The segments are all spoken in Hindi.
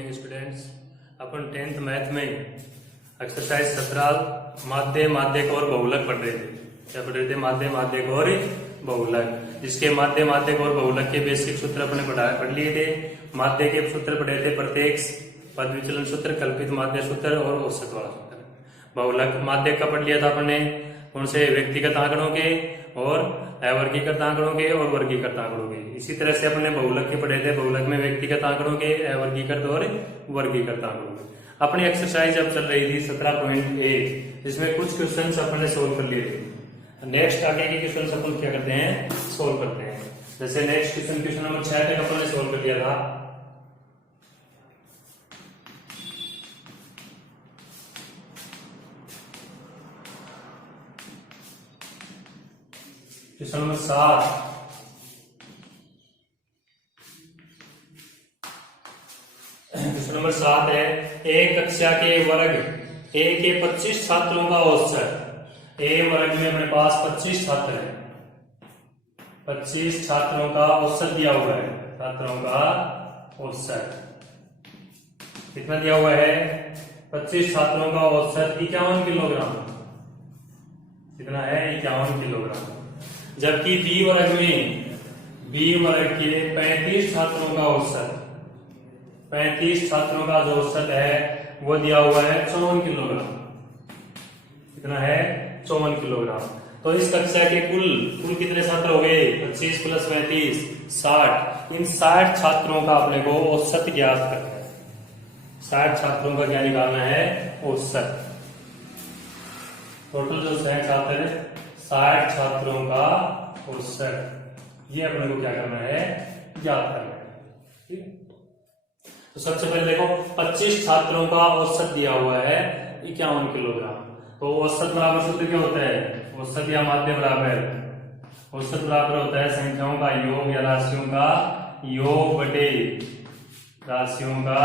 Morning students. अपन 10th मैथ में एक्सरसाइज 17 माध्यक और बहुलक पढ़ रहे थे। क्या पढ़ रहे थे? माध्यक और बहुलक, जिसके माध्यक और बहुलक के बेसिक सूत्र अपने पढ़ लिए थे। माध्य के सूत्र पढ़े थे प्रत्यक्ष, पद विचलन सूत्र, कल्पित माध्य सूत्र और औसत वाला सूत्र। बहुलक माध्य का पढ़ लिया था अपने, कौन से? व्यक्तिगत आंकड़ों के और अवर्गीकृत आंकड़ों के और वर्गीकृत आंकड़ों के। इसी तरह से अपने बहुलक के पढ़े थे, बहुलक में व्यक्तिगत आंकड़ों के, अवर्गीकृत और वर्गीकृत आंकड़ों के। अपनी एक्सरसाइज अब चल रही थी 17.1, जिसमें कुछ क्वेश्चंस अपने सोल्व कर लिए थे। नेक्स्ट आगे के क्वेश्चंस अपन क्या करते हैं? सोल्व करते हैं। जैसे नेक्स्ट क्वेश्चन नंबर 6 तक अपन ने सोल्व कर लिया था। क्वेश्चन नंबर 7, क्वेश्चन नंबर 7 है, एक कक्षा के वर्ग ए के 25 छात्रों का औसत। ए वर्ग में अपने पास 25 छात्र हैं, 25 छात्रों का औसत दिया हुआ है। छात्रों का औसत कितना दिया हुआ है? 25 छात्रों का औसत 51 किलोग्राम। कितना है? 51 किलोग्राम। जबकि बी वर्ग के 35 छात्रों का औसत, 35 छात्रों का जो औसत है वो दिया हुआ है 54 किलोग्राम। कितना है? 54 किलोग्राम। तो इस कक्षा के कुल कितने छात्र हो गए? 25 प्लस 35 60। इन 60 छात्रों का अपने को औसत ज्ञात करना है। 60 छात्रों का क्या निकालना है? औसत। टोटल जो 60 छात्र है, 60 छात्रों का औसत, ये अपने को क्या करना है? ज्ञात करना है। ठीक है, तो सबसे पहले देखो 25 छात्रों का औसत दिया हुआ है 51 किलोग्राम। तो औसत बराबर सूत्र क्या होता है? औसत या माध्य बराबर, औसत बराबर होता है संख्याओं का योग या राशियों का योग बटे राशियों का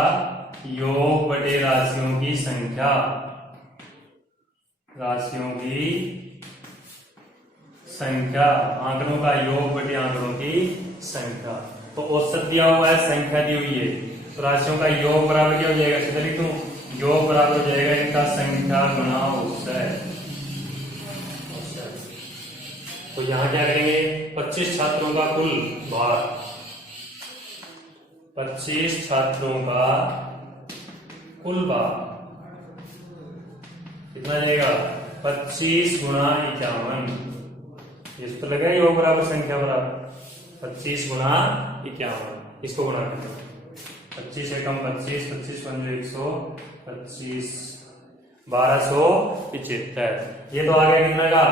योग बटे राशियों की संख्या। राशियों की संख्या, आंकड़ों का योग बटे आंकड़ों की संख्या। तो औसत दिया हुआ है, संख्या दी हुई है, तो राशियों का योग बराबर क्या हो जाएगा? सीधा लिख दूं, योग बराबर हो जाएगा इनका संख्या गुना औसत। तो यहां क्या करेंगे? 25 छात्रों का कुल भार, 25 छात्रों का कुल भार कितना जाएगा? 25 गुणा 51। ये तो लगा योग बराबर संख्या बराबर 25 गुणा 51। इसको गुणा कर दो, 25 एकम 25, 25 पंजे 100, 25 1275। ये तो आ गया कितना का?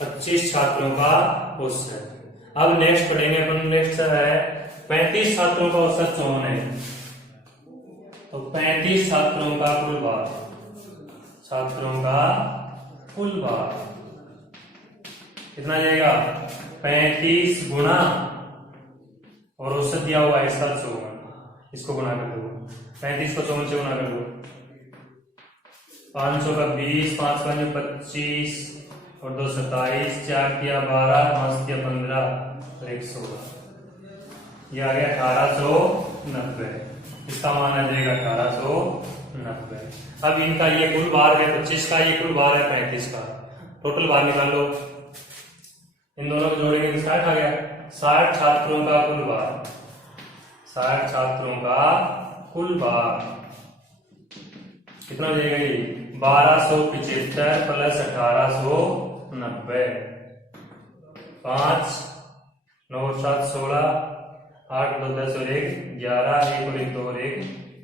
25 छात्रों का औसत। अब नेक्स्ट पढ़ेंगे अपन। नेक्स्ट है 35 छात्रों का औसत 54 है। तो 35 छात्रों का कुल भार, छात्रों का कुल भार कितना जाएगा? 35 गुणा, और औसत दिया हुआ है इसका 54। इसको गुणा कर दो, 35 को 54 से गुणा कर दो, 500 का 20, 5 5 25 और 2 27, 4 किया 12, 5 किया 15 और 1 16। ये आ गया 1890। इसका मान आ जाएगा 1890। अब इनका ये कुल भार है 25 का, ये कुल भार है 35 का। टोटल भार निकाल लो, इन दोनों को जोड़ेंगे तो 60 आ गया। 60 छात्रों का कुल भार, 60 छात्रों का कुल भार कितना हो जाएगा? ये 1275 प्लस 1890। 5 9 7 16, 8 2 10 और 1 11, 1 और 1 2 और 1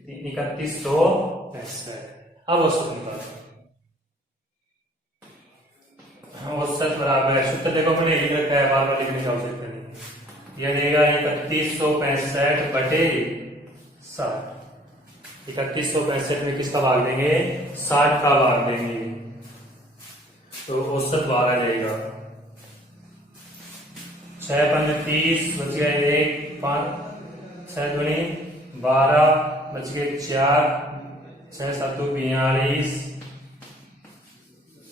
3165। अब औसत निकालो। औसत बराबर सूत्र देखो मैंने लिख रखा है, बार बार लिखने की आवश्यकता नहीं। यह देगा 3165 बटे 60। 3165 में किसका भाग देंगे? 60 का भाग देंगे, तो औसत भाग आ जाएगा 6 5 30, बच गया 1 5 6 दूनी 12, बच गए 4 6 7 42,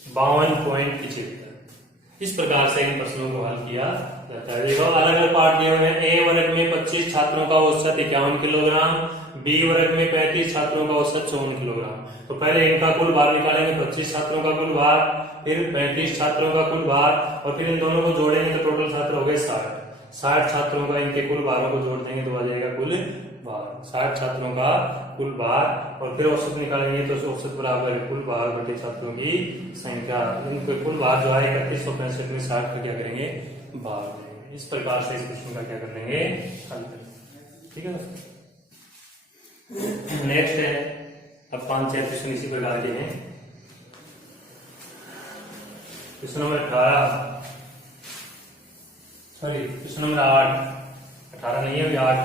52.75। इस प्रकार से इन प्रश्नों को हल किया जाता है। देखो अलग अलग पार्ट दिए हुए हैं। ए वर्ग में 25 छात्रों का औसत 51 किलोग्राम, बी वर्ग में 35 छात्रों का औसत 54 किलोग्राम। तो पहले इनका कुल भार निकालेंगे, 25 छात्रों का कुल भार, फिर 35 छात्रों का कुल भार, और फिर इन दोनों को जोड़ेंगे तो टोटल छात्र हो गए 60 छात्रों का इनके कुल भारों को जोड़ देंगे तो आ जाएगा कुल भार 60 छात्रों का कुल भार, और फिर औसत निकालेंगे तो औसत बराबर है कुल भार बटे छात्रों की संख्या। इनके कुल भार जो है 3165 में 60 का क्या करेंगे भार देंगे। इस प्रकार से इस क्वेश्चन का क्या कर लेंगे हल कर लेंगे। ठीक है नेक्स्ट है अब 5-6 क्वेश्चन इसी प्रकार के हैं। क्वेश्चन नंबर 18 नहीं है 8।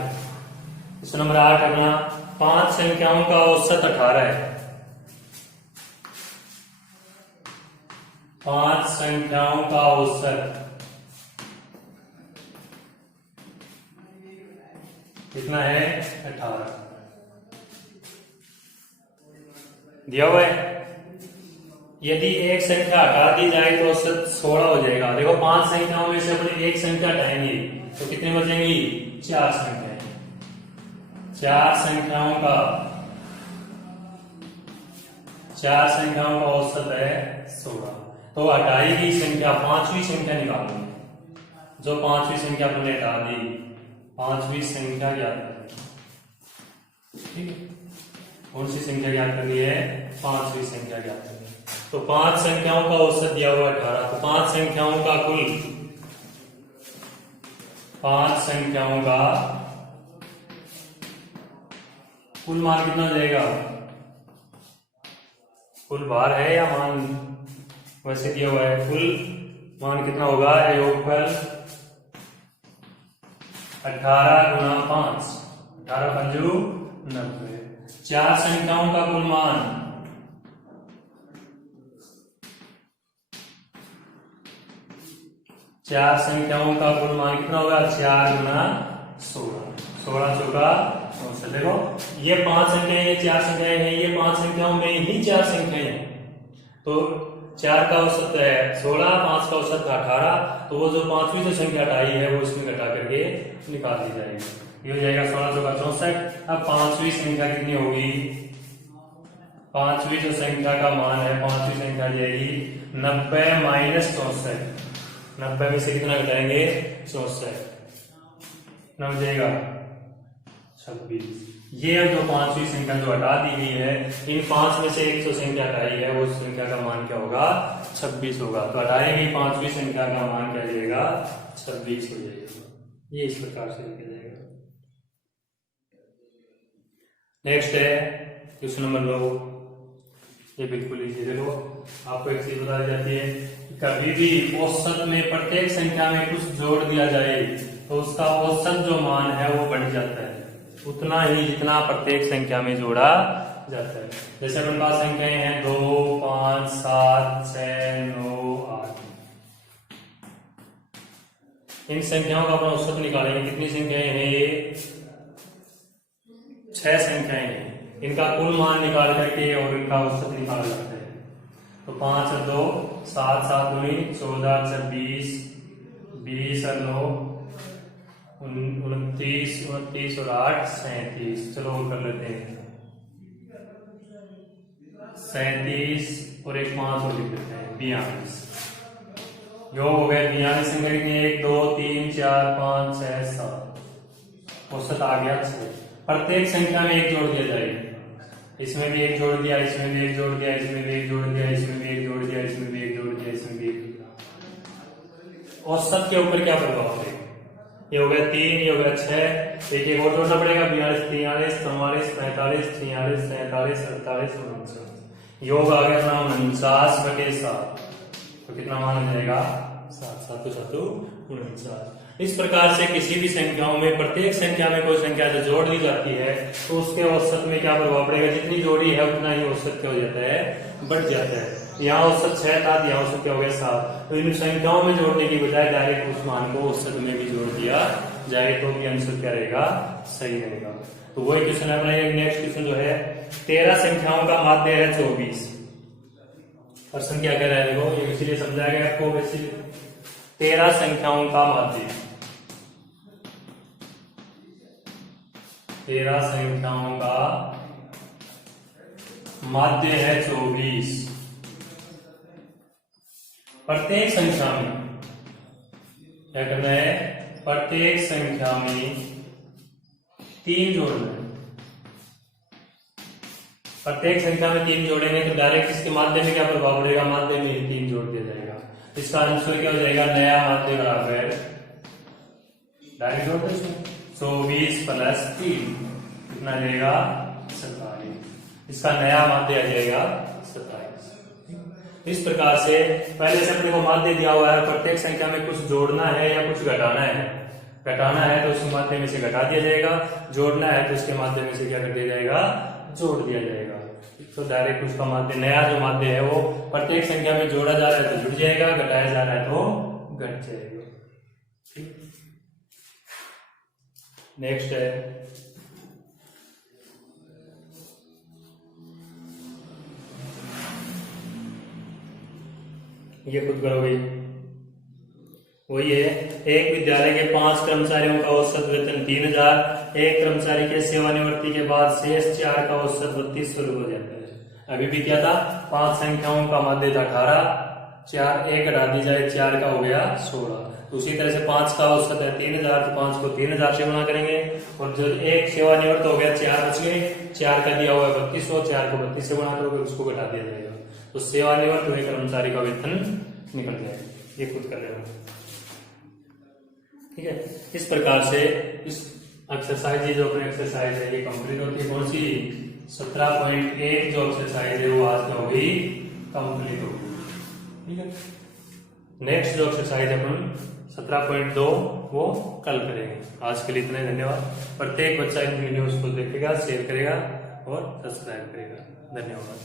क्वेश्चन नंबर 8 अपना 5 संख्याओं का औसत 18 है। 5 संख्याओं का औसत कितना है 18 दिया हुआ है। यदि एक संख्या हटा दी जाए तो औसत 16 हो जाएगा। देखो 5 संख्याओं में से अपने एक संख्या हटाएंगे तो कितने बचेंगी 4 संख्याएं। 4 संख्याओं का औसत है 16। तो हटाई गई संख्या 5वीं संख्या निकालोगे। जो 5वीं संख्या अपने हटा दी 5वीं संख्या ज्ञात करनी। ठीक है कौन सी संख्या ज्ञात करनी है 5वीं संख्या ज्ञात करनी। तो 5 संख्याओं का औसत दिया हुआ 18। तो 5 संख्याओं का कुल मान कितना जाएगा। कुल भार है या मान वैसे दिया हुआ है। कुल मान कितना होगा योगफल 18 गुणा 5 18 पंजू 90। 4 संख्याओं का कुल मान 4 संख्याओं का कुल मान कितना होगा 4 गुना 16 चौका 64। देखो ये 5 संख्याएं हैं 4 संख्याएं हैं। ये 5 संख्याओं में ही 4 संख्याएं हैं। तो 4 का औसत है 16 5 का औसत 18। तो वो जो 5वीं जो संख्या हटाई है वो इसमें घटा करके निकाल दी जाएगी। ये हो जाएगा 16 चौका 64। अब 5वीं संख्या कितनी होगी 5वीं जो संख्या का मान है 5वीं संख्या जाएगी 90 माइनस 64। 90 में से कितना घटाएंगे 64 न हो जाएगा 26। ये जो 5वीं संख्या जो हटा दी गई है इन 5 में से एक जो संख्या हटाई है वो संख्या का मान क्या होगा 26 होगा। तो हटाई गई 5वीं संख्या का मान क्या जाएगा 26 हो जाएगा। ये इस प्रकार से लिखा जाएगा। नेक्स्ट है क्वेश्चन नंबर 9। ये बिल्कुल इजी। देखो आपको एक चीज बता दी जाती है कभी भी औसत में प्रत्येक संख्या में कुछ जोड़ दिया जाए तो उसका औसत जो मान है वो बढ़ जाता है उतना ही जितना प्रत्येक संख्या में जोड़ा जाता है। जैसे अपने पास संख्याएं हैं 2 5 7 6 9 8। इन संख्याओं का अपना औसत निकालेंगे। कितनी संख्याएं हैं ये 6 संख्याएं हैं। इनका कुल मान निकाल करके और इनका औसत निकाल सकते हैं। तो 5 और 2 7 7 दूनी 14 26 20 और 9 29 29 और 8 37। चलो और कर लेते हैं 37 और एक 5 और लिख लेते हैं 42। योग हो गए 42 संख्या कितनी 1 2 3 4 5 6 7। औसत आ गया 6। प्रत्येक संख्या में एक जोड़ दिया जाएगा। इसमें भी एक जोड़ दिया इसमें भी एक जोड़ दिया इसमें भी एक जोड़ दिया इसमें भी एक जोड़ दिया इसमें भी एक जोड़ दिया इसमें भी एक जोड़ दिया। औसत के ऊपर क्या प्रभाव पड़ेगा। ये हो गया 3 ये हो गया 6। एक और जोड़ना पड़ेगा 42 43 44 45 46 47 48 49। योग आ गया अपना 49 बटे 7। तो कितना मान हो जाएगा 7 7 7 49। इस प्रकार से किसी भी संख्याओं में प्रत्येक संख्या में कोई संख्या जो जोड़ दी जाती है तो उसके औसत में क्या प्रभाव पड़ेगा। जितनी जोड़ी है उतना ही औसत क्या हो जाता है बढ़ जाता है। यहाँ औसत 6 था यहाँ औसत क्या हो गया 7। तो इन संख्याओं में जोड़ने की बजाय डायरेक्ट उस मान को औसत में भी जोड़ दिया जाए तो भी आंसर क्या रहेगा सही रहेगा। तो वही क्वेश्चन है अपना नेक्स्ट क्वेश्चन जो है 13 संख्याओं का माध्य है 24। प्रश्न क्या कह रहा है देखो ये इसीलिए समझाया गया आपको। वैसे 13 संख्याओं का माध्य 13 संख्याओं का माध्य है 24। प्रत्येक संख्या में क्या करना है, प्रत्येक संख्या में 3 जोड़ना है। प्रत्येक संख्या में 3 जोड़ेंगे तो डायरेक्ट इसके माध्य में क्या प्रभाव पड़ेगा, माध्य में 3 जोड़ दिया जाएगा। इसका आंसर क्या हो जाएगा, नया माध्य बराबर डायरेक्ट जोड़ दो 24 प्लस 3 कितना आ जाएगा 27। इसका नया माध्य आ जाएगा 27। इस प्रकार से पहले से अपने को माध्य दिया हुआ है, प्रत्येक संख्या में कुछ जोड़ना है या कुछ घटाना है। घटाना है तो उसके माध्यम में से घटा दिया जाएगा, जोड़ना है तो उसके माध्यम में से क्या कर दिया जाएगा, जोड़ दिया जाएगा। तो डायरेक्ट उसका माध्य, नया जो माध्य है वो प्रत्येक संख्या में जोड़ा जा रहा है तो जुड़ जाएगा, घटाया जा रहा है तो घट जाएगा। नेक्स्ट है ये खुद करोगे, वही है। एक विद्यालय के 5 कर्मचारियों का औसत वेतन 3000, एक कर्मचारी के सेवानिवृत्ति के बाद शेष 4 का औसत 3200 हो जाता है। अभी भी क्या था, 5 संख्याओं का माध्य था 18, 4 एक हटा दी जाए 4 का हो गया 16। तो उसी तरह से 5 का औसत है 3000, तो 5 को 3000 से गुणा करेंगे और जो एक सेवानिवृत्त हो गया 4 बच गए, 4 का दिया हुआ है 3200, 4 को 32 से गुणा करोगे उसको घटा दिया जाएगा तो सेवानिवृत्त हुए कर्मचारी का वेतन निकल जाएगा। ये खुद कर लेना, ठीक है। इस प्रकार से इस एक्सरसाइज जो अपनी एक्सरसाइज है ये कंप्लीट होती है। कौन सी 17.1 जो एक्सरसाइज है वो आज में होगी कंप्लीट होगी, ठीक है। नेक्स्ट जो एक्सरसाइज है अपन 17.2 वो कल करेंगे। आज के लिए इतना ही, धन्यवाद। प्रत्येक बच्चा इन वीडियोस को देखेगा, शेयर करेगा और सब्सक्राइब करेगा। धन्यवाद।